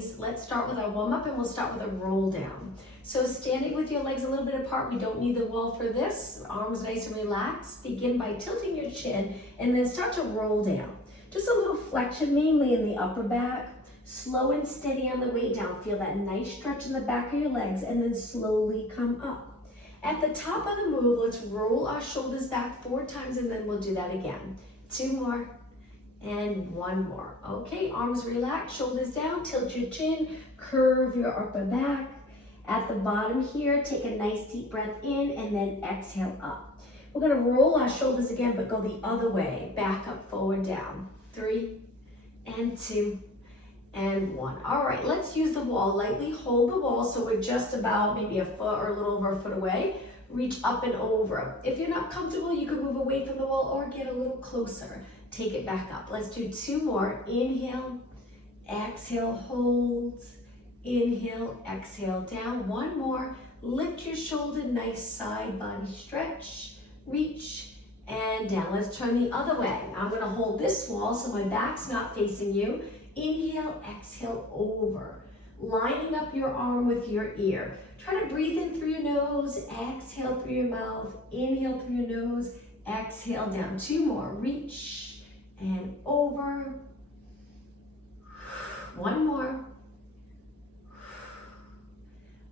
boys, let's start with our warm up and we'll start with a roll down. So standing with your legs a little bit apart, we don't need the wall for this. Arms nice and relaxed. Begin by tilting your chin and then start to roll down. Just a little flexion, mainly in the upper back. Slow and steady on the way down. Feel that nice stretch in the back of your legs and then slowly come up. At the top of the move, let's roll our shoulders back 4 times and then we'll do that again. 2 more and 1 more. Okay, arms relaxed, shoulders down, tilt your chin, curve your upper back. At the bottom here, take a nice deep breath in and then exhale up. We're gonna roll our shoulders again, but go the other way. Back up, forward, down. 3 and 2 and 1. All right, let's use the wall. Lightly hold the wall so we're just about maybe a foot or a little over a foot away. Reach up and over. If you're not comfortable, you can move away from the wall or get a little closer. Take it back up. Let's do 2 more. Inhale, exhale, hold. Inhale, exhale, down. 1 more. Lift your shoulder, nice side body stretch. Reach and down. Let's turn the other way. I'm going to hold this wall so my back's not facing you. Inhale, exhale, over. Lining up your arm with your ear. Try to breathe in through your nose, exhale through your mouth. Inhale through your nose, exhale down. 2 more. Reach and over. 1 more.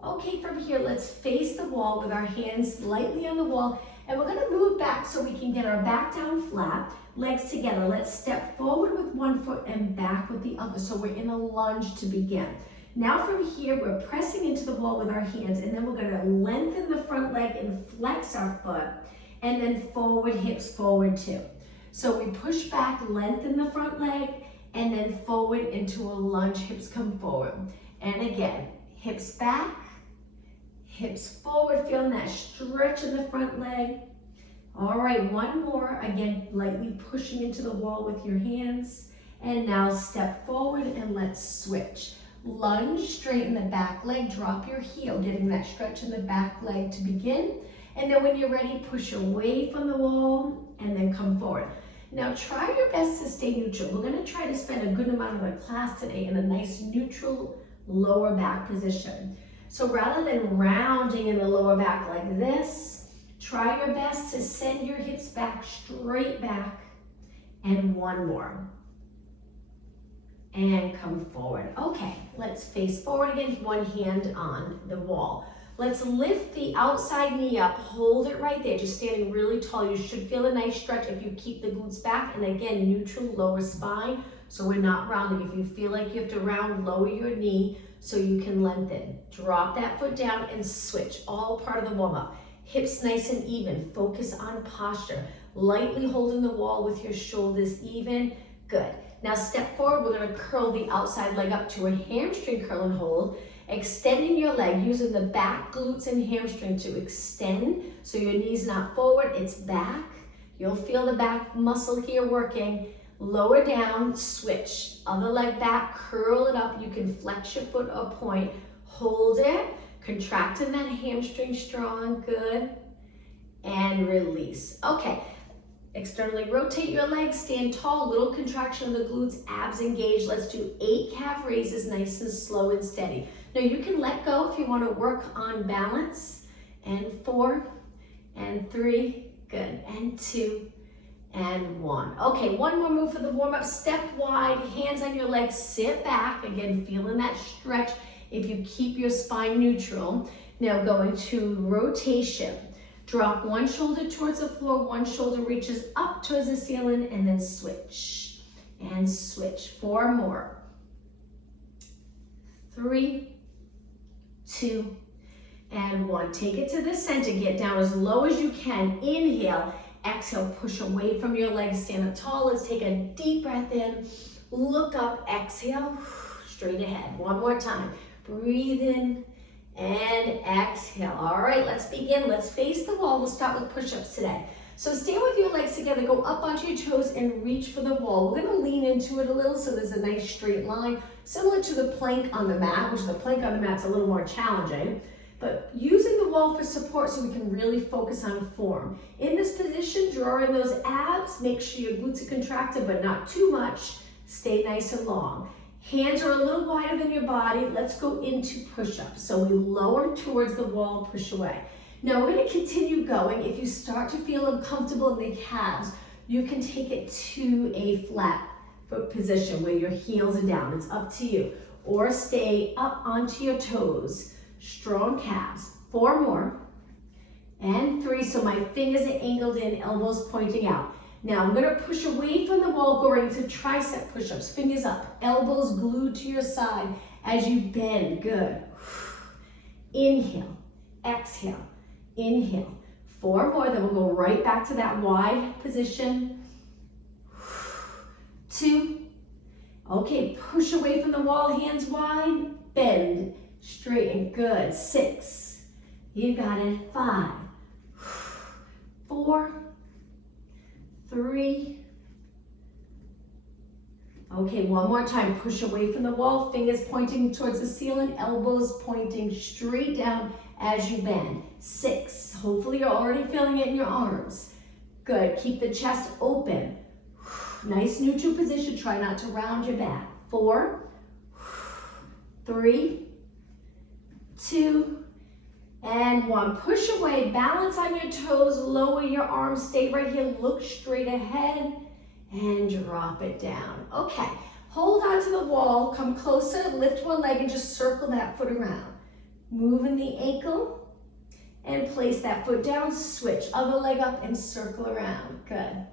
Okay, from here, let's face the wall with our hands lightly on the wall, and we're gonna move back so we can get our back down flat, legs together. Let's step forward with 1 foot and back with the other. So we're in a lunge to begin. Now from here, we're pressing into the wall with our hands, and then we're gonna lengthen the front leg and flex our foot, and then forward, hips forward too. So we push back, lengthen the front leg, and then forward into a lunge, hips come forward. And again, hips back, hips forward, feeling that stretch in the front leg. All right, 1 more. Again, lightly pushing into the wall with your hands. And now step forward and let's switch. Lunge, straighten the back leg, drop your heel, getting that stretch in the back leg to begin. And then when you're ready, push away from the wall and then come forward. Now try your best to stay neutral. We're gonna try to spend a good amount of the class today in a nice neutral lower back position. So rather than rounding in the lower back like this, try your best to send your hips back, straight back, and 1 more. And come forward. Okay, let's face forward again, 1 hand on the wall. Let's lift the outside knee up, hold it right there, just standing really tall. You should feel a nice stretch if you keep the glutes back, and again, neutral lower spine, so we're not rounding. If you feel like you have to round, lower your knee so you can lengthen. Drop that foot down and switch, all part of the warm-up. Hips nice and even, focus on posture. Lightly holding the wall with your shoulders even, good. Now step forward, we're gonna curl the outside leg up to a hamstring curl and hold. Extending your leg, using the back glutes and hamstring to extend, so your knee's not forward, it's back. You'll feel the back muscle here working. Lower down, switch. Other leg back, curl it up. You can flex your foot or point. Hold it, contracting that hamstring strong, good. And release. Okay, externally rotate your legs, stand tall, little contraction of the glutes, abs engaged. Let's do 8 calf raises, nice and slow and steady. Now you can let go if you want to work on balance. And 4 and 3, good, and 2 and 1. Okay, 1 more move for the warm-up. Step wide, hands on your legs, sit back. Again, feeling that stretch if you keep your spine neutral. Now going to rotation. Drop 1 shoulder towards the floor, 1 shoulder reaches up towards the ceiling, and then switch. And switch. 4 more. 3, 2, and 1. Take it to the center. Get down as low as you can. Inhale. Exhale. Push away from your legs. Stand up tall. Let's take a deep breath in. Look up. Exhale. Straight ahead. 1 more time. Breathe in and exhale. All right, let's begin. Let's face the wall. We'll start with push-ups today. So stand with your legs together. Go up onto your toes and reach for the wall. We're going to lean into it a little so there's a nice straight line, similar to the plank on the mat, which the plank on the mat's a little more challenging. But using the wall for support so we can really focus on form. In this position, draw in those abs. Make sure your glutes are contracted, but not too much. Stay nice and long. Hands are a little wider than your body. Let's go into push-up. So we lower towards the wall, push away. Now we're gonna continue going. If you start to feel uncomfortable in the calves, you can take it to a flat foot position where your heels are down. It's up to you. Or stay up onto your toes. Strong calves. 4 more. And 3, so my fingers are angled in, elbows pointing out. Now I'm gonna push away from the wall, go right into tricep push-ups. Fingers up, elbows glued to your side as you bend, good. Inhale, exhale, inhale. 4 more, then we'll go right back to that wide position. 2. Okay, push away from the wall, hands wide, bend, straighten, good. 6, you got it. 5, 4, 3. Okay, one more time. Push away from the wall, fingers pointing towards the ceiling, elbows pointing straight down as you bend. 6. Hopefully you're already feeling it in your arms. Good. Keep the chest open. Nice neutral position. Try not to round your back. 4, 3, 2, and 1. Push away, balance on your toes, lower your arms, stay right here, look straight ahead, and drop it down. Okay, hold on to the wall, come closer, lift one leg and just circle that foot around. Moving the ankle, and place that foot down, switch, other leg up and circle around, good.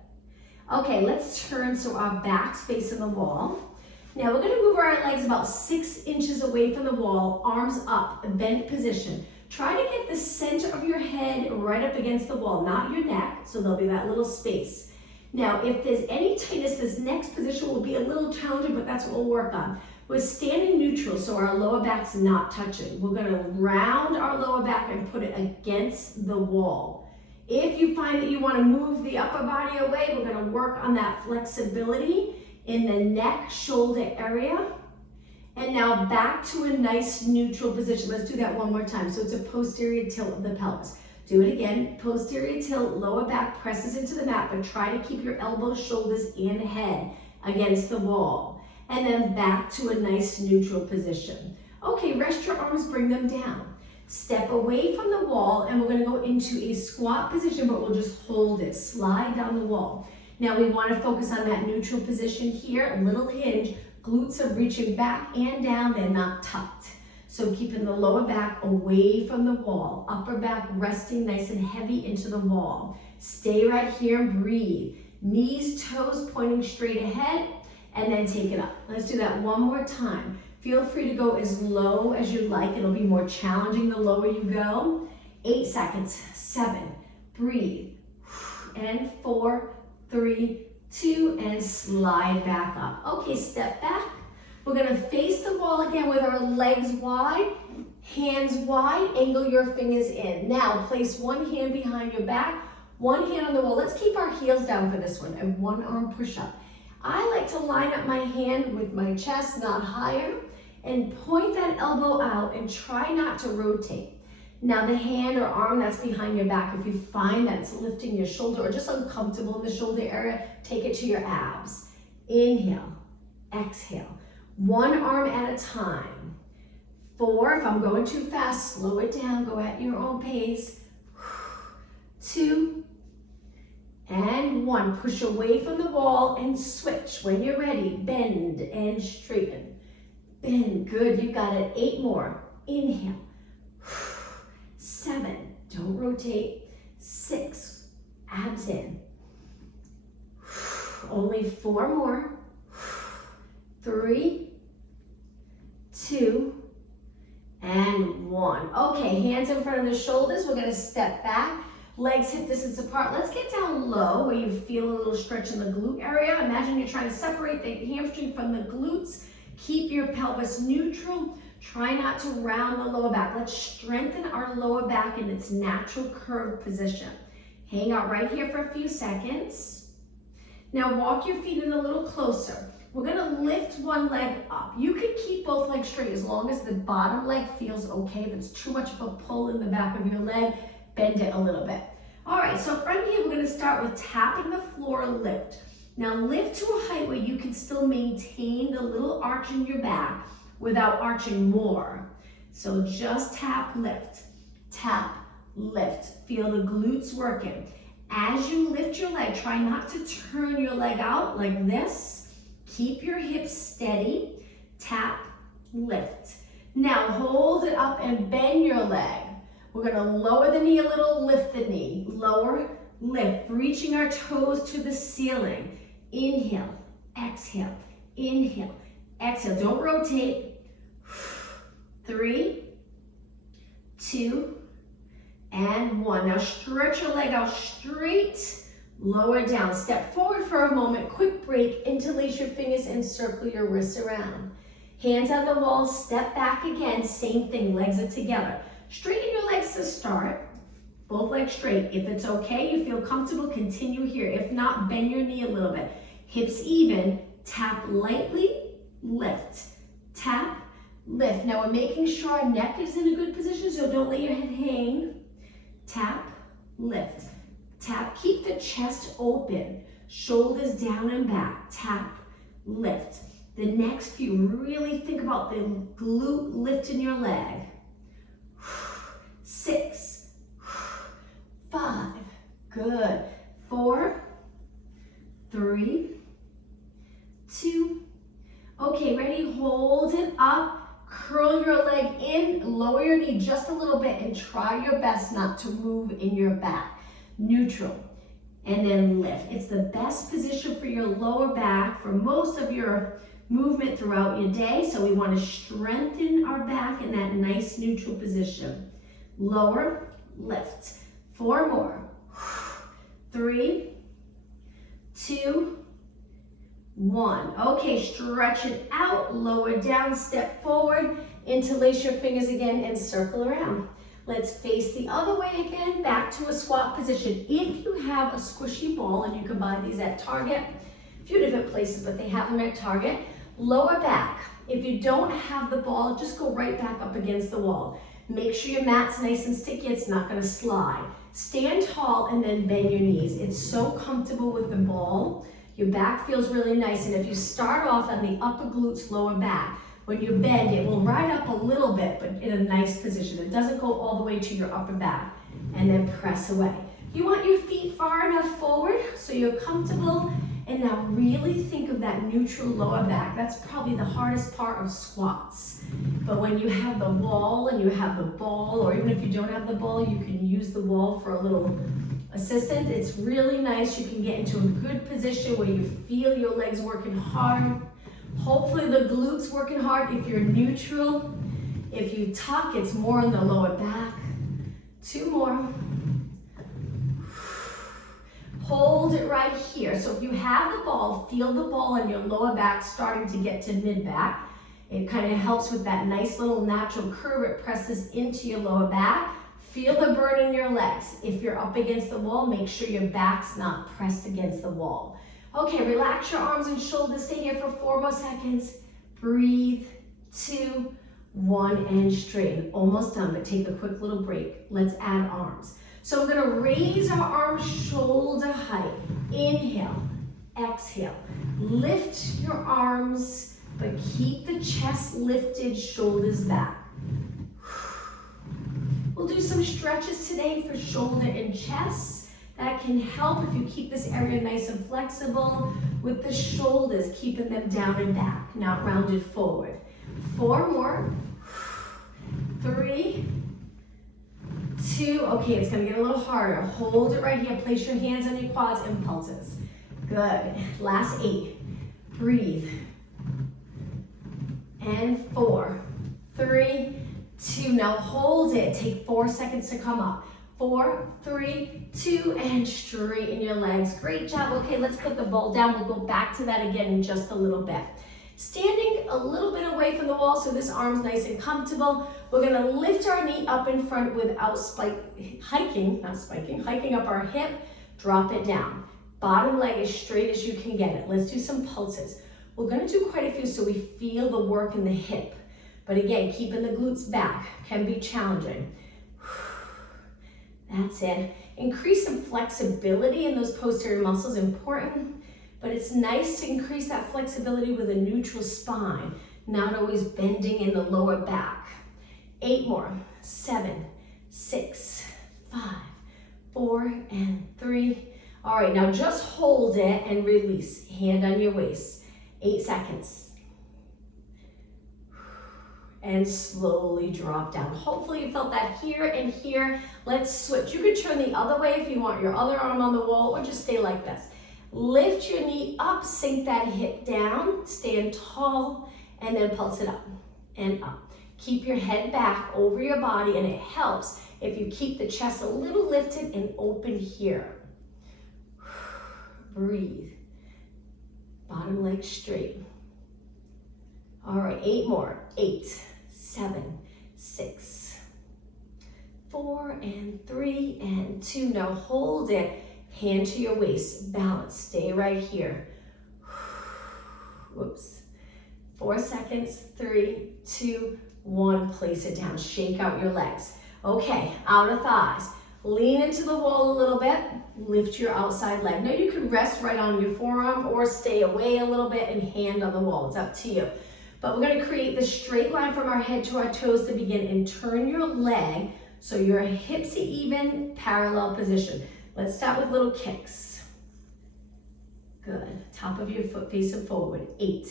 Okay, let's turn so our back's facing the wall. Now we're gonna move our legs about 6 inches away from the wall, arms up, bent position. Try to get the center of your head right up against the wall, not your neck, so there'll be that little space. Now, if there's any tightness, this next position will be a little challenging, but that's what we'll work on. We're standing neutral, so our lower back's not touching. We're gonna round our lower back and put it against the wall. If you find that you wanna move the upper body away, we're gonna work on that flexibility in the neck, shoulder area. And now back to a nice neutral position. Let's do that one more time. So it's a posterior tilt of the pelvis. Do it again. Posterior tilt, lower back presses into the mat, but try to keep your elbows, shoulders, and head against the wall. And then back to a nice neutral position. Okay, rest your arms, bring them down. Step away from the wall, and we're gonna go into a squat position, but we'll just hold it. Slide down the wall. Now we wanna focus on that neutral position here, a little hinge. Glutes are reaching back and down, they're not tucked. So keeping the lower back away from the wall, upper back resting nice and heavy into the wall. Stay right here and breathe. Knees, toes pointing straight ahead, and then take it up. Let's do that one more time. Feel free to go as low as you like. It'll be more challenging the lower you go. 8 seconds, 7, breathe. And 4, 3, 2, and slide back up. Okay, step back. We're gonna face the wall again with our legs wide, hands wide, angle your fingers in. Now, place one hand behind your back, one hand on the wall. Let's keep our heels down for this one, and one arm push up. I like to line up my hand with my chest, not higher, and point that elbow out and try not to rotate. Now the hand or arm that's behind your back, if you find that it's lifting your shoulder or just uncomfortable in the shoulder area, take it to your abs. Inhale, exhale. One arm at a time. 4, if I'm going too fast, slow it down, go at your own pace. 2, and 1. Push away from the wall and switch. When you're ready, bend and straighten. Bend, good, you got it. 8 more. Inhale. 7, don't rotate. 6, abs in. Only 4 more. 3, 2, and 1. Okay, hands in front of the shoulders. We're gonna step back, legs hip distance apart. Let's get down low where you feel a little stretch in the glute area. Imagine you're trying to separate the hamstring from the glutes. Keep your pelvis neutral. Try not to round the lower back. Let's strengthen our lower back in its natural curved position. Hang out right here for a few seconds. Now walk your feet in a little closer. We're gonna lift one leg up. You can keep both legs straight as long as the bottom leg feels okay. If it's too much of a pull in the back of your leg, bend it a little bit. All right, so from here, we're gonna start with tapping the floor lift. Now lift to a height where you can still maintain the little arch in your back without arching more. So just tap, lift, tap, lift. Feel the glutes working. As you lift your leg, try not to turn your leg out like this. Keep your hips steady. Tap, lift. Now hold it up and bend your leg. We're gonna lower the knee a little, lift the knee. Lower, lift, reaching our toes to the ceiling. Inhale, exhale, inhale, exhale. Don't rotate. 3, 2, and 1. Now stretch your leg out straight, lower down. Step forward for a moment, quick break, interlace your fingers and circle your wrists around. Hands on the wall, step back again, same thing, legs are together. Straighten your legs to start, both legs straight. If it's okay, you feel comfortable, continue here. If not, bend your knee a little bit. Hips even, tap lightly, lift, tap, lift. Now we're making sure our neck is in a good position, so don't let your head hang. Tap, lift, tap. Keep the chest open, shoulders down and back. Tap, lift. The next few, really think about the glute lift in your leg. 6, 5, good. 4, 3, 2, okay, ready? Hold it up, curl your leg in, lower your knee just a little bit and try your best not to move in your back. Neutral, and then lift. It's the best position for your lower back for most of your movement throughout your day, so we want to strengthen our back in that nice neutral position. Lower, lift. 4 more. 3, 2, 1. Okay, stretch it out, lower down, step forward, interlace your fingers again and circle around. Let's face the other way again, back to a squat position. If you have a squishy ball, and you can buy these at Target, a few different places, but they have them at Target, lower back. If you don't have the ball, just go right back up against the wall. Make sure your mat's nice and sticky, it's not gonna slide. Stand tall and then bend your knees. It's so comfortable with the ball. Your back feels really nice, and if you start off on the upper glutes, lower back, when you bend, it will ride up a little bit, but in a nice position. It doesn't go all the way to your upper back, and then press away. You want your feet far enough forward so you're comfortable, and now really think of that neutral lower back. That's probably the hardest part of squats. But when you have the wall and you have the ball, or even if you don't have the ball, you can use the wall for a little assistance. It's really nice. You can get into a good position where you feel your legs working hard. Hopefully the glutes working hard. If you're neutral, if you tuck, it's more in the lower back. 2 more. Hold it right here. So if you have the ball, feel the ball in your lower back starting to get to mid-back. It kind of helps with that nice little natural curve. It presses into your lower back. Feel the burn in your legs. If you're up against the wall, make sure your back's not pressed against the wall. Okay, relax your arms and shoulders. Stay here for 4 more seconds. Breathe. 2, 1, and straighten. Almost done, but take a quick little break. Let's add arms. So we're gonna raise our arms shoulder height. Inhale, exhale. Lift your arms, but keep the chest lifted, shoulders back. We'll do some stretches today for shoulder and chest. That can help if you keep this area nice and flexible with the shoulders, keeping them down and back, not rounded forward. 4 more. 3, 2, okay, it's gonna get a little harder. Hold it right here, place your hands on your quads, impulses. Good, last 8. Breathe. And 4, 3, 2, now hold it. Take 4 seconds to come up. 4, 3, 2, and straighten your legs. Great job. Okay, let's put the ball down. We'll go back to that again in just a little bit. Standing a little bit away from the wall so this arm's nice and comfortable. We're gonna lift our knee up in front without hiking up our hip, drop it down. Bottom leg as straight as you can get it. Let's do some pulses. We're gonna do quite a few so we feel the work in the hip. But again, keeping the glutes back can be challenging. That's it. Increase some flexibility in those posterior muscles, important. but it's nice to increase that flexibility with a neutral spine, not always bending in the lower back. 8 more, 7, 6, 5, 4, and 3. All right, now just hold it and release. Hand on your waist. 8 seconds. And slowly drop down. Hopefully you felt that here and here. Let's switch. You could turn the other way if you want your other arm on the wall, or just stay like this. Lift your knee up, sink that hip down, stand tall, and then pulse it up and up. Keep your head back over your body, and it helps if you keep the chest a little lifted and open here. Breathe. Bottom leg straight. All right, 8 more. 8, 7, 6, 4, and 3, and 2. Now hold it. Hand to your waist. Balance. Stay right here. Whoops. 4 seconds. 3, 2, 1. Place it down. Shake out your legs. Okay, outer thighs. Lean into the wall a little bit. Lift your outside leg. Now you can rest right on your forearm or stay away a little bit and hand on the wall. It's up to you. But we're going to create the straight line from our head to our toes to begin, and turn your leg so your hips are even, parallel position. Let's start with little kicks. Good. Top of your foot facing forward. 8,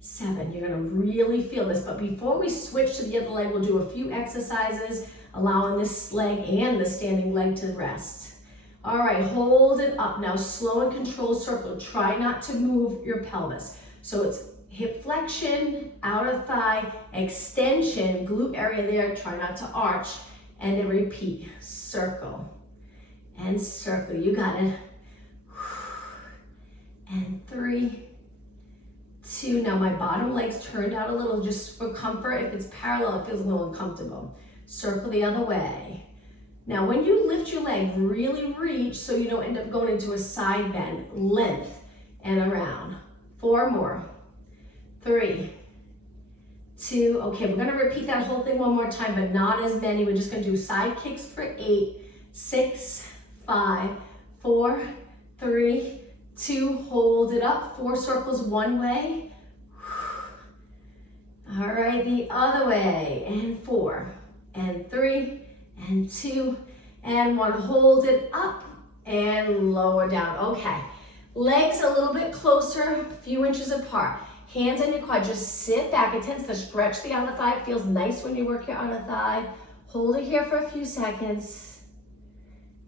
7. You're going to really feel this. But before we switch to the other leg, we'll do a few exercises allowing this leg and the standing leg to rest. All right, hold it up. Now slow and controlled circle. Try not to move your pelvis. So it's hip flexion, outer thigh, extension, glute area there. Try not to arch. And then repeat. Circle and circle. You got it. And 3, 2. Now my bottom leg's turned out a little just for comfort. If it's parallel, it feels a little uncomfortable. Circle the other way. Now when you lift your leg, really reach so you don't end up going into a side bend. Length and around. 4 more. 3, 2. Okay, we're going to repeat that whole thing one more time, but not as many. We're just going to do side kicks for 8, 6, 5, 4, 3, 2. Hold it up. 4 circles one way. All right, the other way. And 4, and 3, and 2, and 1. Hold it up and lower down. Okay, legs a little bit closer, a few inches apart. Hands on your quad, just sit back. It tends to stretch the outer thigh. It feels nice when you work your outer thigh. Hold it here for a few seconds.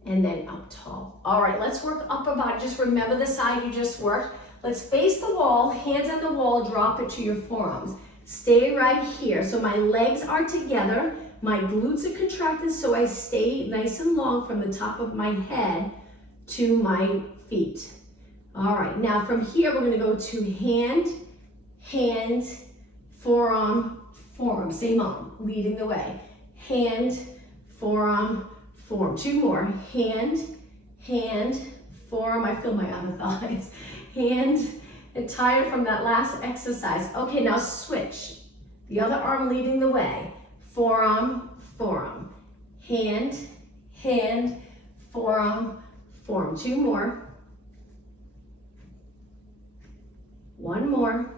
And then up tall. All right, let's work upper body. Just remember the side you just worked. Let's face the wall, hands on the wall, drop it to your forearms. Stay right here. So my legs are together. My glutes are contracted, so I stay nice and long from the top of my head to my feet. All right, now from here, we're gonna go to hand, hand, forearm, forearm. Same arm, leading the way. Hand, forearm, forearm. 2 more. Hand, hand, forearm. I feel my other thighs. Hand, and tired from that last exercise. Okay, now switch. The other arm leading the way. Forearm, forearm. Hand, hand, forearm, forearm. 2 more. 1 more.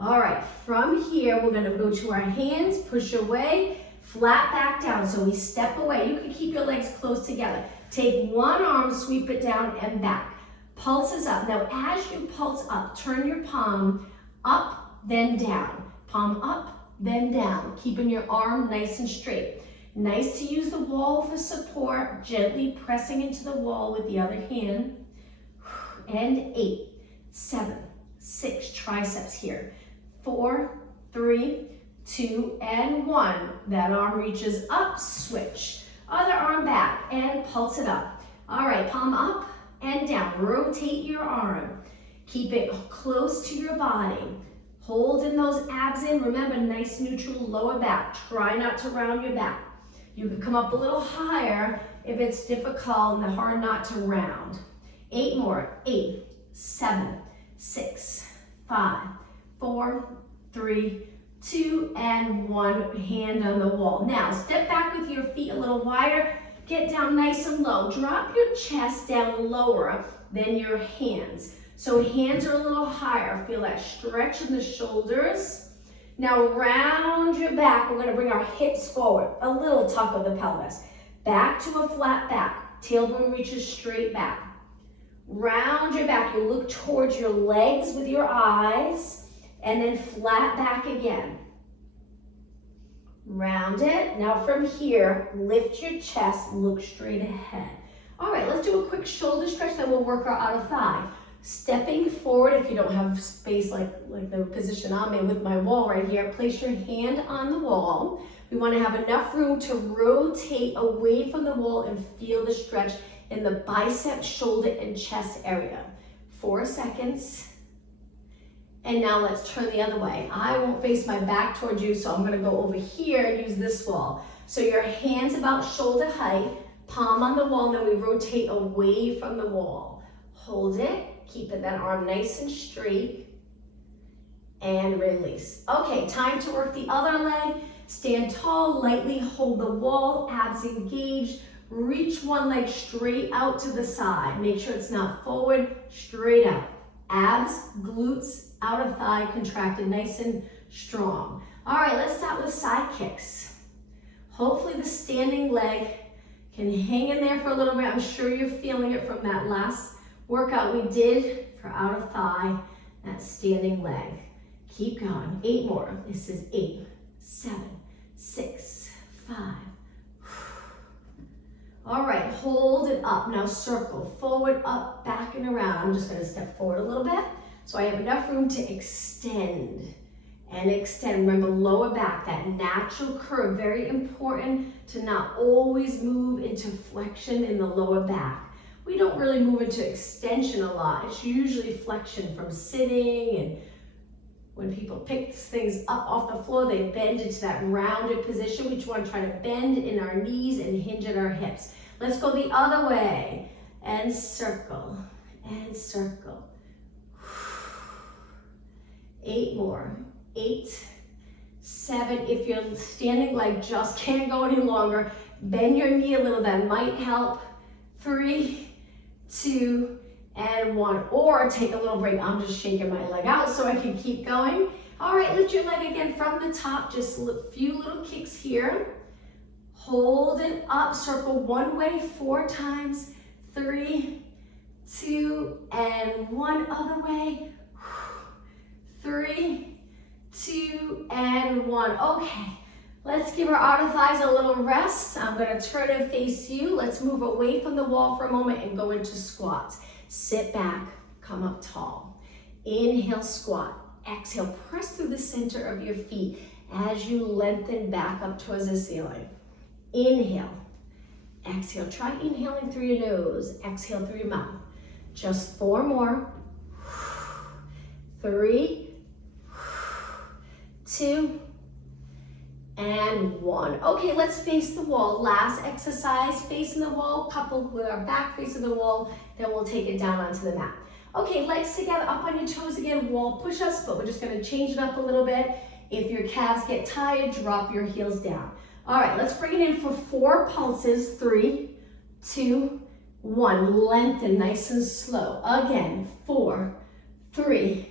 All right, from here, we're gonna go to our hands, push away, flat back down. So we step away. You can keep your legs close together. Take one arm, sweep it down and back. Pulses up. Now, as you pulse up, turn your palm up, then down. Palm up, then down. Keeping your arm nice and straight. Nice to use the wall for support, gently pressing into the wall with the other hand. And 8, 7, 6, triceps here. 4, 3, 2, and 1. That arm reaches up, switch. Other arm back and pulse it up. All right, palm up and down. Rotate your arm. Keep it close to your body. Hold in those abs in. Remember, nice neutral lower back. Try not to round your back. You can come up a little higher if it's difficult and hard not to round. 8 more. 8, 7, 6, 5, 4, 3, 2, and 1. Hand on the wall. Now, step back with your feet a little wider. Get down nice and low. Drop your chest down lower. then your hands. So hands are a little higher. Feel that stretch in the shoulders. Now round your back. We're gonna bring our hips forward. A little tuck of the pelvis. Back to a flat back. Tailbone reaches straight back. Round your back. You look towards your legs with your eyes. And then flat back again. Round it. Now from here, lift your chest, look straight ahead. All right, let's do a quick shoulder stretch, then we'll work our outer thigh. Stepping forward, if you don't have space like the position I'm in with my wall right here, place your hand on the wall. We want to have enough room to rotate away from the wall and feel the stretch in the bicep, shoulder, and chest area. 4 seconds. And now let's turn the other way. I won't face my back towards you, so I'm gonna go over here and use this wall. So your hands about shoulder height, palm on the wall, and then we rotate away from the wall. Hold it, keeping that arm nice and straight, and release. Okay, time to work the other leg. Stand tall, lightly hold the wall, abs engaged. Reach one leg straight out to the side. Make sure it's not forward, straight out. Abs, glutes, outer thigh contracted nice and strong. All right, let's start with side kicks. Hopefully the standing leg can hang in there for a little bit. I'm sure you're feeling it from that last workout we did for outer thigh, that standing leg. Keep going, 8 more. This is 8, 7, 6, 5. All right, hold it up. Now circle, forward, up, back, and around. I'm just gonna step forward a little bit so I have enough room to extend and extend. Remember, lower back, that natural curve, very important to not always move into flexion in the lower back. We don't really move into extension a lot. It's usually flexion from sitting, and when people pick things up off the floor, they bend into that rounded position. We just want to try to bend in our knees and hinge at our hips. Let's go the other way and circle and circle. 8 more. 8, 7. If your standing leg just can't go any longer, bend your knee a little. That might help. 3, 2, and 1. Or take a little break. I'm just shaking my leg out so I can keep going. All right, lift your leg again from the top. Just a few little kicks here. Hold it up. Circle one way 4 times. 3, 2, and 1. Other way. 3, 2, and 1. Okay, let's give our outer thighs a little rest. I'm gonna turn and face you. Let's move away from the wall for a moment and go into squats. Sit back, come up tall. Inhale, squat. Exhale, press through the center of your feet as you lengthen back up towards the ceiling. Inhale. Exhale, try inhaling through your nose. Exhale through your mouth. Just 4 more. 3, 2, and 1. Okay, let's face the wall. Last exercise, facing the wall, coupled with our back facing the wall, then we'll take it down onto the mat. Okay, legs together, up on your toes again, wall push-ups, but we're just gonna change it up a little bit. If your calves get tired, drop your heels down. All right, let's bring it in for 4 pulses. 3, 2, 1. Lengthen nice and slow. Again, 4, 3,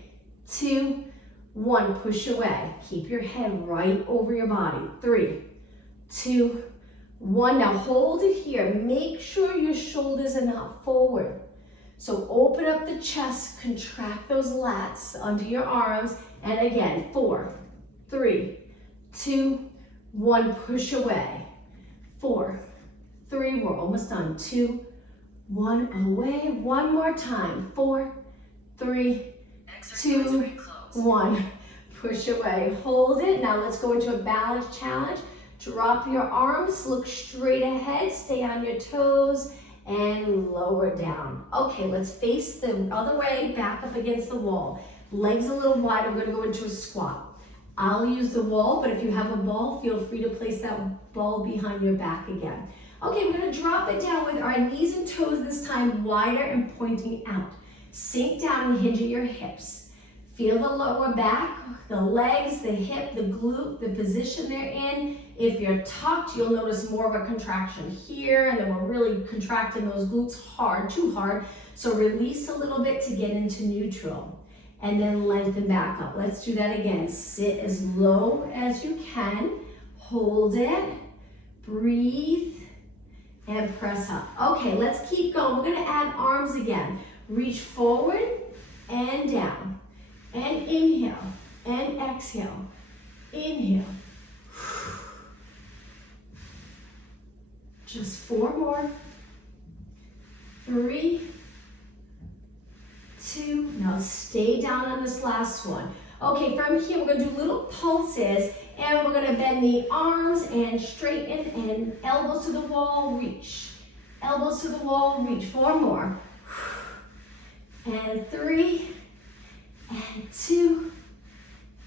2, 1. Push away. Keep your head right over your body. 3, 2, 1. Now hold it here. Make sure your shoulders are not forward. So open up the chest, contract those lats under your arms, and again, 4, 3, 2, 1. Push away. 4, 3. We're almost done. 2, 1. Away. One more time. 4, 3, 2, 1. Push away. Hold it. Now let's go into a balance challenge. Drop your arms. Look straight ahead. Stay on your toes. And lower down. Okay, let's face the other way, back up against the wall. Legs a little wide, we're gonna go into a squat. I'll use the wall, but if you have a ball, feel free to place that ball behind your back again. Okay, we're gonna drop it down with our knees and toes this time wider and pointing out. Sink down and hinge at your hips. Feel the lower back, the legs, the hip, the glute, the position they're in. If you're tucked, you'll notice more of a contraction here, and then we're really contracting those glutes hard, too hard. So release a little bit to get into neutral, and then lengthen back up. Let's do that again. Sit as low as you can, hold it, breathe, and press up. Okay, let's keep going. We're gonna add arms again. Reach forward and down. And inhale, and exhale, inhale. Just 4 more. 3, 2, now stay down on this last one. Okay, from here, we're gonna do little pulses, and we're gonna bend the arms and straighten, and elbows to the wall, reach. Elbows to the wall, reach. 4 more. And 3, and 2,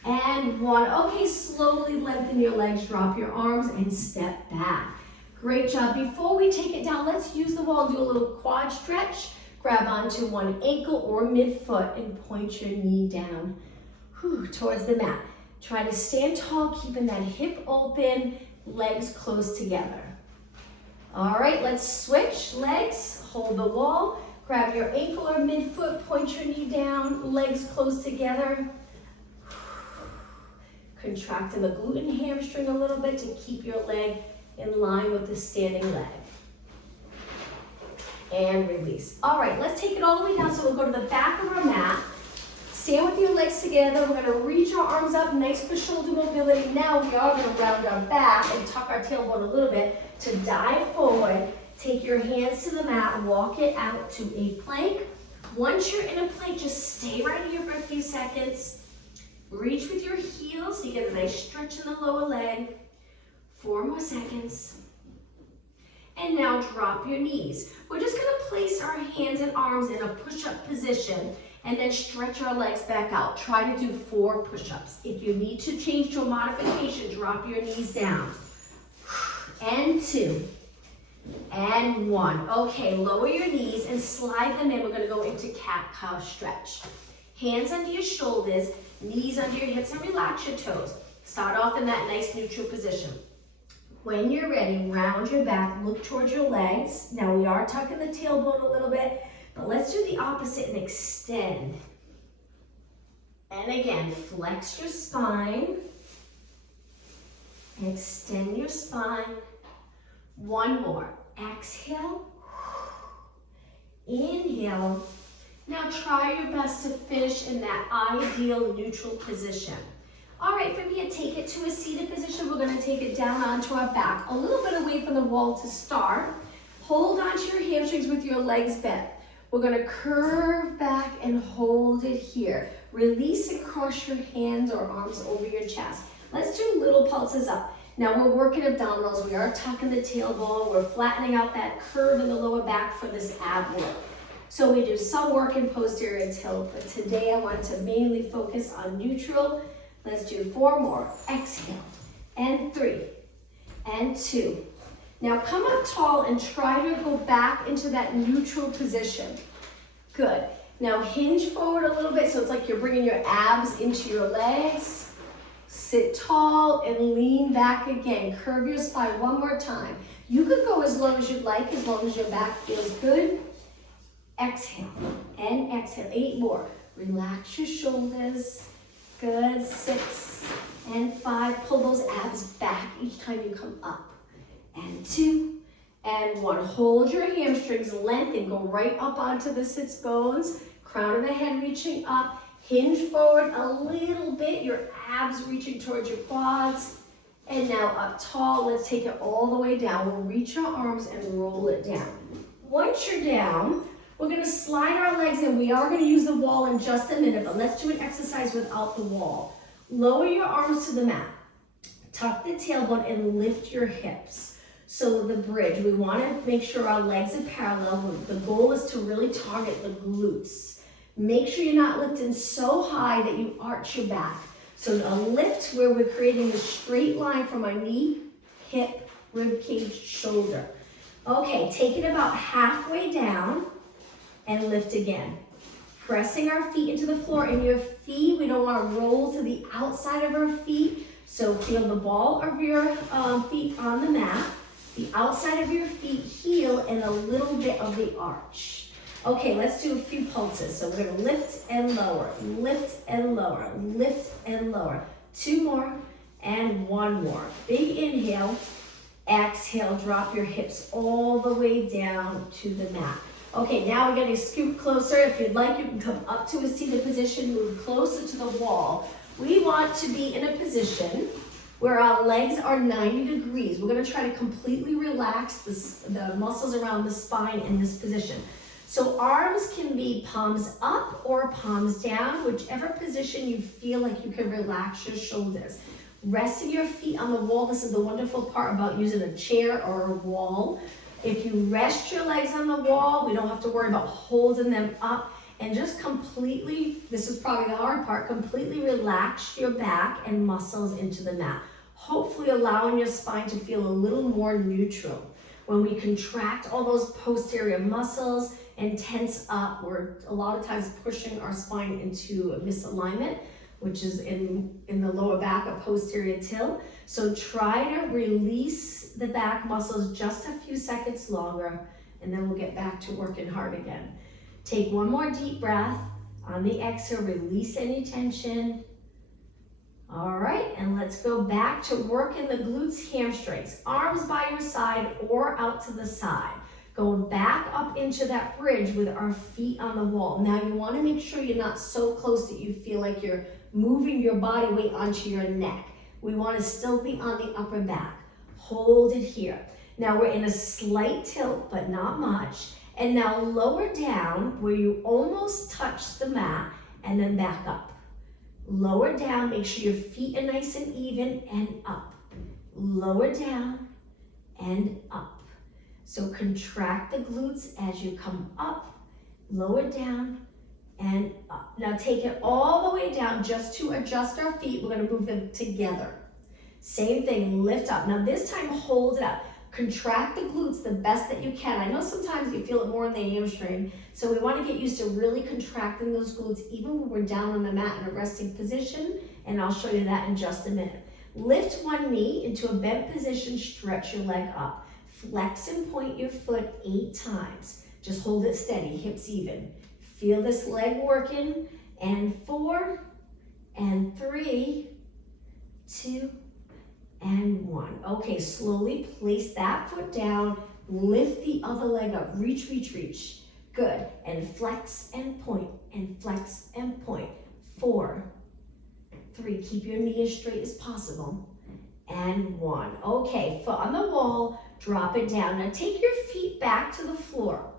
and 1. Okay, slowly lengthen your legs, drop your arms, and step back. Great job. Before we take it down, let's use the wall and do a little quad stretch. Grab onto one ankle or midfoot and point your knee down towards the mat. Try to stand tall, keeping that hip open, legs close together. All right, let's switch legs, hold the wall. Grab your ankle or midfoot, point your knee down, legs close together. Contracting the glute and hamstring a little bit to keep your leg in line with the standing leg. And release. All right, let's take it all the way down. So we'll go to the back of our mat. Stand with your legs together. We're gonna reach our arms up, nice for shoulder mobility. Now we are gonna round our back and tuck our tailbone a little bit to dive forward. Take your hands to the mat, walk it out to a plank. Once you're in a plank, just stay right here for a few seconds. Reach with your heels so you get a nice stretch in the lower leg. 4 more seconds. And now drop your knees. We're just gonna place our hands and arms in a push-up position and then stretch our legs back out. Try to do 4 push-ups. If you need to change to a modification, drop your knees down. And 2. And 1. Okay, lower your knees and slide them in. We're gonna go into cat-cow stretch. Hands under your shoulders, knees under your hips, and relax your toes. Start off in that nice neutral position. When you're ready, round your back, look towards your legs. Now we are tucking the tailbone a little bit, but let's do the opposite and extend. And again, flex your spine. Extend your spine. 1 more. Exhale. Inhale. Now try your best to finish in that ideal neutral position. All right, from here, take it to a seated position. We're gonna take it down onto our back, a little bit away from the wall to start. Hold onto your hamstrings with your legs bent. We're gonna curve back and hold it here. Release and cross your hands or arms over your chest. Let's do little pulses up. Now we're working abdominals. We are tucking the tailbone. We're flattening out that curve in the lower back for this ab work. So we do some work in posterior tilt, but today I wanted to mainly focus on neutral. Let's do 4 more. Exhale. And 3. And 2. Now come up tall and try to go back into that neutral position. Good. Now hinge forward a little bit so it's like you're bringing your abs into your legs. Sit tall and lean back again. Curve your spine 1 more time. You could go as low as you'd like, as long as your back feels good. Exhale and exhale. 8 more. Relax your shoulders. Good. 6 and 5. Pull those abs back each time you come up. And 2 and 1. Hold your hamstrings, lengthen, go right up onto the sits bones. Crown of the head reaching up. Hinge forward a little bit. Your abs reaching towards your quads. And now up tall. Let's take it all the way down. We'll reach our arms and roll it down. Once you're down, we're going to slide our legs in. We are going to use the wall in just a minute, but let's do an exercise without the wall. Lower your arms to the mat. Tuck the tailbone and lift your hips. So the bridge, we want to make sure our legs are parallel. The goal is to really target the glutes. Make sure you're not lifting so high that you arch your back. So a lift where we're creating a straight line from our knee, hip, rib cage, shoulder. Okay, take it about halfway down and lift again. pressing our feet into the floor. And your feet, we don't want to roll to the outside of our feet. So feel the ball of your feet on the mat, the outside of your feet, heel, and a little bit of the arch. Okay, let's do a few pulses. So we're gonna lift and lower, lift and lower, lift and lower. 2 more and 1 more. Big inhale, exhale, drop your hips all the way down to the mat. Okay, now we're gonna scoot closer. If you'd like, you can come up to a seated position, move closer to the wall. We want to be in a position where our legs are 90 degrees. We're gonna try to completely relax the muscles around the spine in this position. So arms can be palms up or palms down, whichever position you feel like you can relax your shoulders. Resting your feet on the wall, this is the wonderful part about using a chair or a wall. If you rest your legs on the wall, we don't have to worry about holding them up, and just completely, this is probably the hard part, completely relax your back and muscles into the mat. Hopefully allowing your spine to feel a little more neutral. When we contract all those posterior muscles and tense up, we're a lot of times pushing our spine into a misalignment, which is in the lower back, a posterior tilt. So try to release the back muscles just a few seconds longer, and then we'll get back to working hard again. Take 1 more deep breath. On the exhale, release any tension. All right, and let's go back to working the glutes, hamstrings. Arms by your side or out to the side. Going back up into that bridge with our feet on the wall. Now you want to make sure you're not so close that you feel like you're moving your body weight onto your neck. We want to still be on the upper back. Hold it here. Now we're in a slight tilt, but not much. And now lower down where you almost touch the mat, and then back up. Lower down, make sure your feet are nice and even, and up. Lower down and up. So contract the glutes as you come up, lower down and up. Now take it all the way down just to adjust our feet. We're gonna move them together. Same thing, lift up. Now this time, hold it up. Contract the glutes the best that you can. I know sometimes you feel it more in the hamstring, so we want to get used to really contracting those glutes even when we're down on the mat in a resting position, and I'll show you that in just a minute. Lift one knee into a bent position, stretch your leg up. Flex and point your foot 8 times. Just hold it steady, hips even. Feel this leg working, and 4, and 3, 2, and 1. Okay, slowly place that foot down, lift the other leg up, reach, reach, reach. Good, and flex and point, and flex and point. 4, 3, keep your knee as straight as possible, and 1. Okay, foot on the wall, drop it down. Now take your feet back to the floor.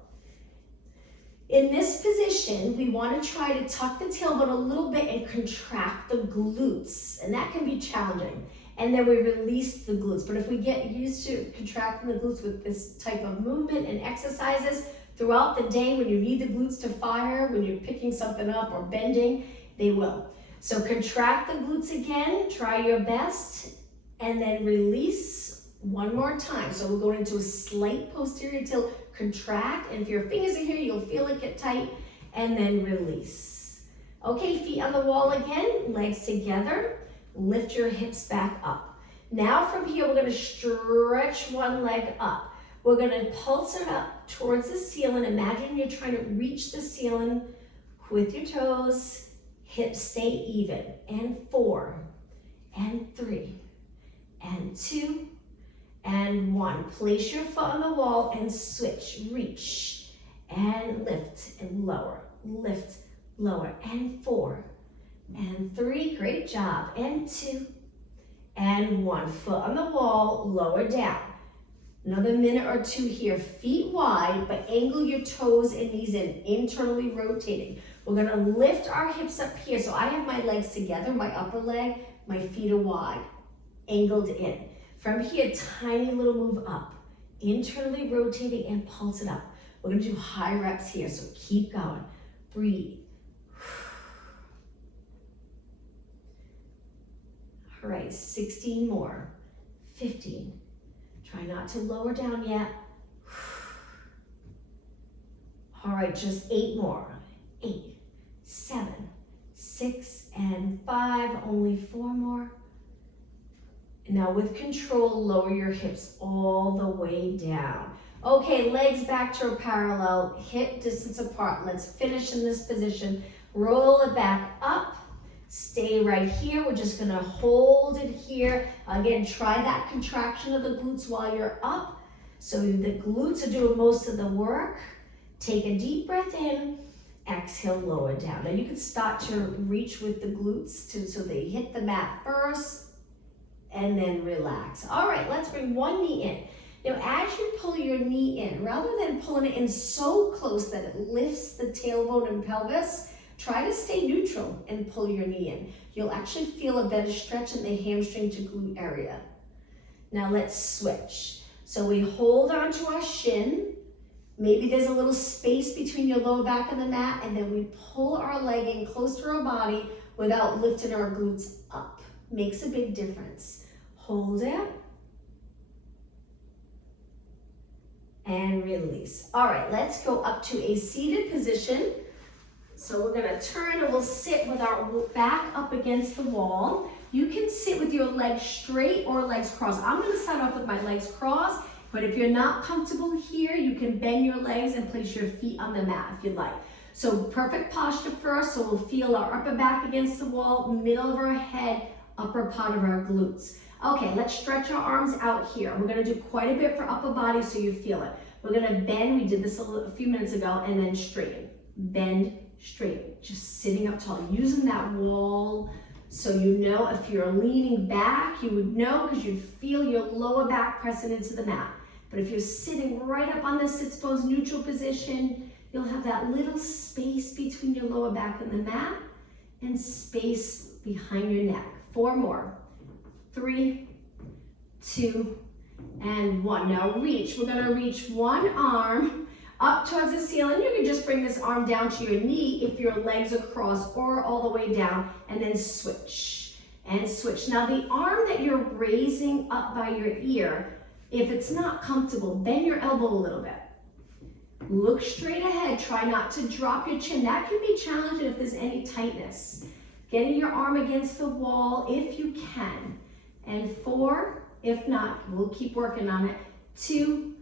In this position, we want to try to tuck the tailbone a little bit and contract the glutes, and that can be challenging. And then we release the glutes. But if we get used to contracting the glutes with this type of movement and exercises throughout the day, when you need the glutes to fire, when you're picking something up or bending, they will. So contract the glutes again, try your best, and then release 1 more time. So we're going into a slight posterior tilt, contract, and if your fingers are here, you'll feel it get tight, and then release. Okay, feet on the wall again, legs together. Lift your hips back up. Now from here, we're gonna stretch one leg up. We're gonna pulse it up towards the ceiling. Imagine you're trying to reach the ceiling with your toes. Hips stay even. And 4, and 3, and 2, and 1. Place your foot on the wall and switch. Reach, and lift, and lower. Lift, lower, and 4, and 3, great job, and 2, and 1. Foot on the wall, lower down. Another minute or 2 here, feet wide, but angle your toes and knees in, internally rotating. We're gonna lift our hips up here. So I have my legs together, my upper leg, my feet are wide, angled in. From here, tiny little move up, internally rotating and pulse it up. We're gonna do high reps here, so keep going, breathe. All right, 16 more, 15. Try not to lower down yet. All right, just 8 more. 8, 7, 6, and 5. Only 4 more. Now with control, lower your hips all the way down. Okay, legs back to a parallel, hip distance apart. Let's finish in this position. Roll it back up. Stay right here. We're just gonna hold it here. Again, try that contraction of the glutes while you're up. So the glutes are doing most of the work. Take a deep breath in. Exhale, lower down. Now you can start to reach with the glutes so they hit the mat first and then relax. All right, let's bring one knee in. Now, as you pull your knee in, rather than pulling it in so close that it lifts the tailbone and pelvis, try to stay neutral and pull your knee in. You'll actually feel a better stretch in the hamstring to glute area. Now let's switch. So we hold onto our shin. Maybe there's a little space between your lower back and the mat, and then we pull our leg in close to our body without lifting our glutes up. Makes a big difference. Hold it. And release. All right, let's go up to a seated position. So we're gonna turn and we'll sit with our back up against the wall. You can sit with your legs straight or legs crossed. I'm gonna start off with my legs crossed, but if you're not comfortable here, you can bend your legs and place your feet on the mat if you'd like. So perfect posture first, so we'll feel our upper back against the wall, middle of our head, upper part of our glutes. Okay, let's stretch our arms out here. We're gonna do quite a bit for upper body so you feel it. We're gonna bend, we did this a few minutes ago, and then straighten. Bend, straighten, just sitting up tall, using that wall so you know if you're leaning back, you would know because you'd feel your lower back pressing into the mat. But if you're sitting right up on the sits bones neutral position, you'll have that little space between your lower back and the mat and space behind your neck. 4 more. 3, 2, and 1. Now reach. We're going to reach one arm up towards the ceiling. You can just bring this arm down to your knee if your legs are crossed, or all the way down, and then switch and switch. Now the arm that you're raising up by your ear, if it's not comfortable, bend your elbow a little bit. Look straight ahead. Try not to drop your chin. That can be challenging if there's any tightness. Getting your arm against the wall if you can. And 4, if not, we'll keep working on it. 2,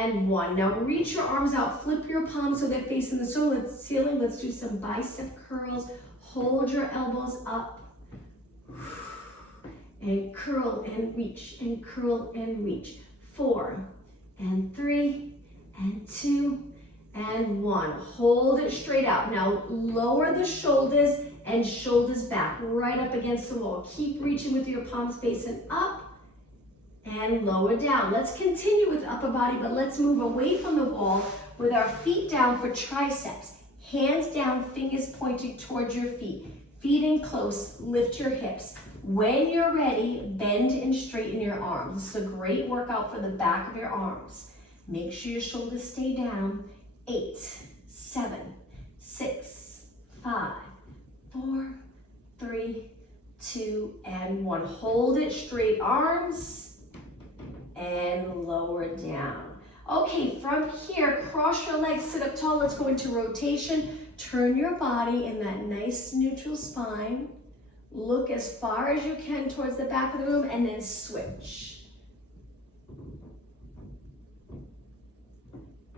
and 1. Now reach your arms out, flip your palms so they're facing the ceiling. Let's do some bicep curls. Hold your elbows up. And curl and reach, and curl and reach. 4, and 3, and 2, and 1. Hold it straight out. Now lower the shoulders and shoulders back, right up against the wall. Keep reaching with your palms facing up and lower down. Let's continue with upper body, but let's move away from the wall with our feet down for triceps. Hands down, fingers pointing towards your feet. Feet in close, lift your hips. When you're ready, bend and straighten your arms. This is a great workout for the back of your arms. Make sure your shoulders stay down. 8, 7, 6, 5, 4, 3, 2, and 1. Hold it straight, arms, and lower down. Okay, from here, cross your legs, sit up tall. Let's go into rotation. Turn your body in that nice neutral spine. Look as far as you can towards the back of the room, and then switch.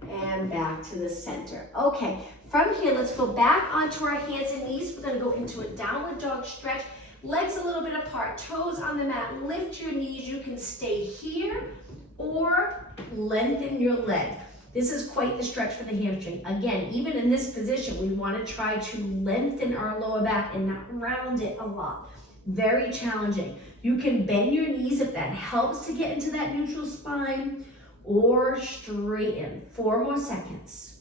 And back to the center. Okay, from here, let's go back onto our hands and knees. We're gonna go into a downward dog stretch. Legs a little bit apart, toes on the mat. Lift your knees. You can stay here or lengthen your leg. This is quite the stretch for the hamstring. Again, even in this position, we want to try to lengthen our lower back and not round it a lot. Very challenging. You can bend your knees if that helps to get into that neutral spine, or straighten. 4 more seconds.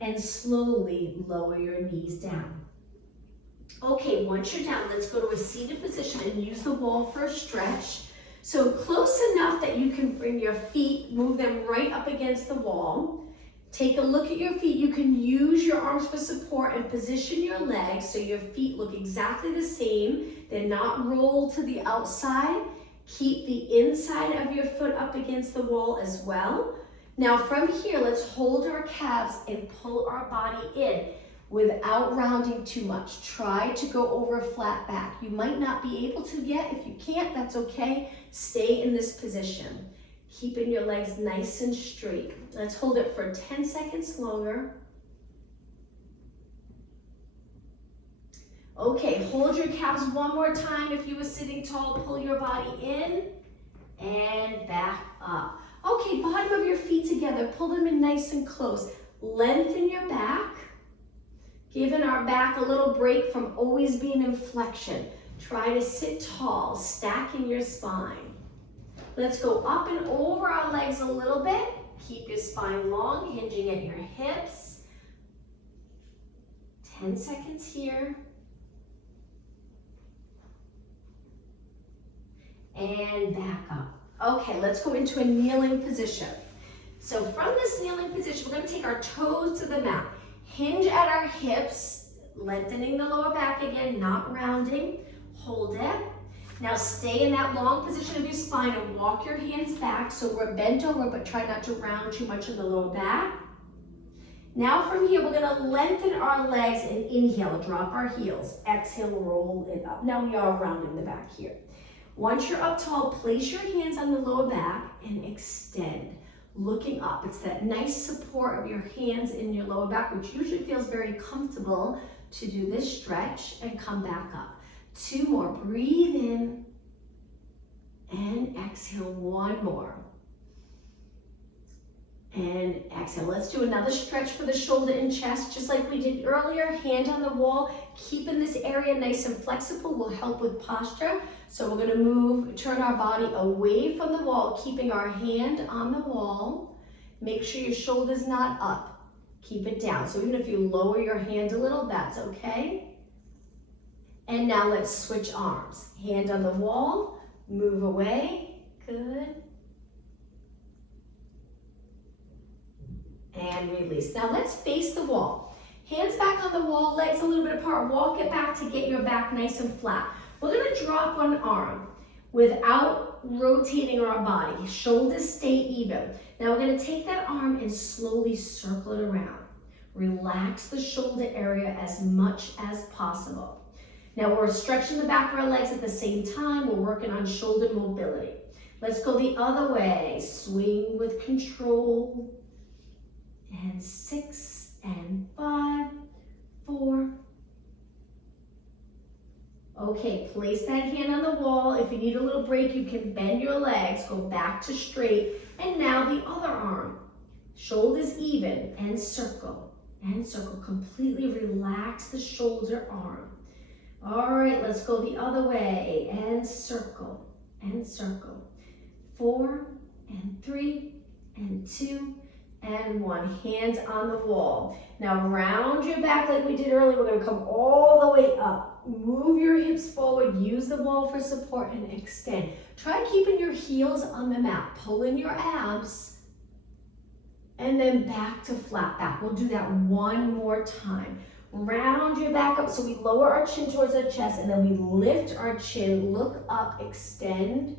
And slowly lower your knees down. Okay, once you're down, let's go to a seated position and use the wall for a stretch. So close enough that you can bring your feet, move them right up against the wall. Take a look at your feet. You can use your arms for support and position your legs so your feet look exactly the same. They're not rolled to the outside. Keep the inside of your foot up against the wall as well. Now from here, let's hold our calves and pull our body in. without rounding too much. Try to go over a flat back. You might not be able to yet. If you can't, that's okay. Stay in this position. Keeping your legs nice and straight. Let's hold it for 10 seconds longer. Okay, hold your calves one more time. If you were sitting tall, pull your body in and back up. Okay, bottom of your feet together. Pull them in nice and close. Lengthen your back. Giving our back a little break from always being in flexion. Try to sit tall, stacking your spine. Let's go up and over our legs a little bit. Keep your spine long, hinging at your hips. 10 seconds here. And back up. Okay, let's go into a kneeling position. So from this kneeling position, we're going to take our toes to the mat. Hinge at our hips, lengthening the lower back again, not rounding. Hold it. Now stay in that long position of your spine and walk your hands back so we're bent over, but try not to round too much in the lower back. Now from here, we're going to lengthen our legs and inhale, drop our heels. Exhale, roll it up. Now we are rounding the back here. Once you're up tall, place your hands on the lower back and extend, looking up. It's that nice support of your hands in your lower back, which usually feels very comfortable to do this stretch and come back up. 2 more, breathe in and exhale, 1 more. And exhale. Let's do another stretch for the shoulder and chest, just like we did earlier. Hand on the wall, keeping this area nice and flexible will help with posture. So we're going to turn our body away from the wall, keeping our hand on the wall. Make sure your shoulder's not up. Keep it down. So even if you lower your hand a little, that's okay. And now let's switch arms. Hand on the wall, move away. Good. And release. Now let's face the wall. Hands back on the wall, legs a little bit apart. Walk it back to get your back nice and flat. We're going to drop one arm without rotating our body. Shoulders stay even. Now we're going to take that arm and slowly circle it around. Relax the shoulder area as much as possible. Now we're stretching the back of our legs at the same time. We're working on shoulder mobility. Let's go the other way. Swing with control. And 6 and 5, 4. Okay, place that hand on the wall. If you need a little break, you can bend your legs, go back to straight. And now the other arm. Shoulders even and circle. And circle. Completely relax the shoulder arm. All right, let's go the other way. And circle. And circle. 4 and 3 and 2 and 1. Hands on the wall. Now round your back like we did earlier. We're going to come all the way up. Move your hips forward. Use the wall for support and extend. Try keeping your heels on the mat. Pull in your abs. And then back to flat back. We'll do that one more time. Round your back up so we lower our chin towards our chest and then we lift our chin. Look up, extend.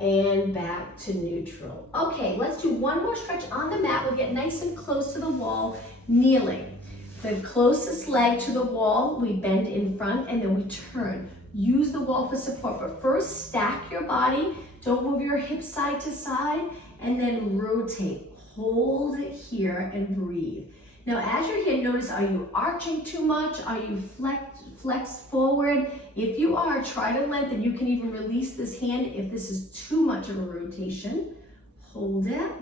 And back to neutral. Okay, let's do one more stretch on the mat. We'll get nice and close to the wall, kneeling. The closest leg to the wall, we bend in front and then we turn. Use the wall for support, but first stack your body. Don't move your hips side to side and then rotate. Hold it here and breathe. Now, as you're here, notice, are you arching too much? Are you flexed forward? If you are, try to lengthen. You can even release this hand if this is too much of a rotation. Hold it.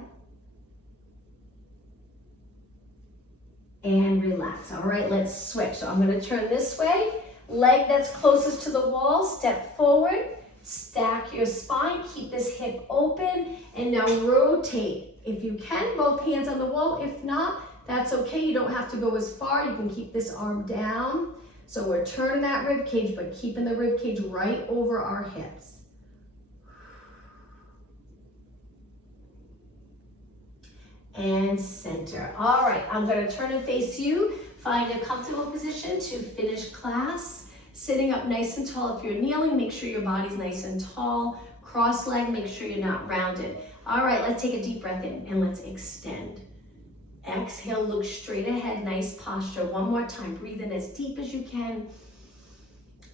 And relax. All right, let's switch. So I'm going to turn this way. Leg that's closest to the wall, step forward. Stack your spine, keep this hip open, and now rotate. If you can, both hands on the wall. If not, that's okay. You don't have to go as far. You can keep this arm down. So we're turning that rib cage, but keeping the rib cage right over our hips. And center. All right, I'm going to turn and face you. Find a comfortable position to finish class. Sitting up nice and tall. If you're kneeling, make sure your body's nice and tall. Cross leg, make sure you're not rounded. All right, let's take a deep breath in and let's extend. Exhale, look straight ahead, nice posture. One more time, breathe in as deep as you can.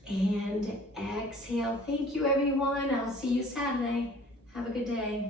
And exhale. Thank you, everyone. I'll see you Saturday. Have a good day.